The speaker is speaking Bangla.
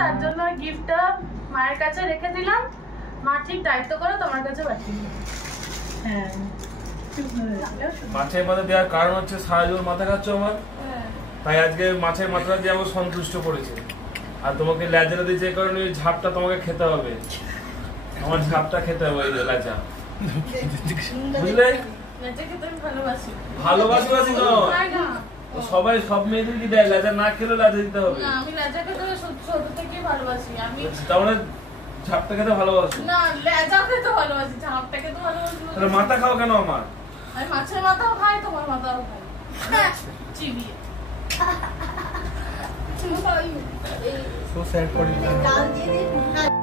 তার জন্য গিফটটা মায়ের কাছে রেখে দিলাম। মা ঠিক দায়িত্ব করে তোমার কাছে পাঠিয়ে দিল। হ্যাঁ, মাছের মাথা দেওয়ার কারণ হচ্ছে সারা জীবন মাথা খাচ্ছ আমার, তাই আজকে মাছের মাথাটা দিয়ে আমাকে সন্তুষ্ট করেছে। আর তোমাকে লেজাটা দিয়েছে কারণে ওই ঝাপটা তোমাকে খেতে হবে, আমার ঝাপটা খেতে হবে। ওই লেজা বুঝলে, ভালোবাসি ভালোবাসি নয়, সবাই সব মেয়েদের কি দেয় লেজা না খেলে লেজা দিতে হবে। আমি লেজা খেতে ছোট থেকে ভালোবাসি। আমি তাহলে ঝাপটা খেতে ভালোবাসি না, লেজা খেতে ভালোবাসি, ঝাপটা খেতে ভালোবাসি। তাহলে মাথা খাও কেন আমার? আমি মাছের মাথাও খাই, তোমার মাথাও খাই চিবিয়ে। So sad for you.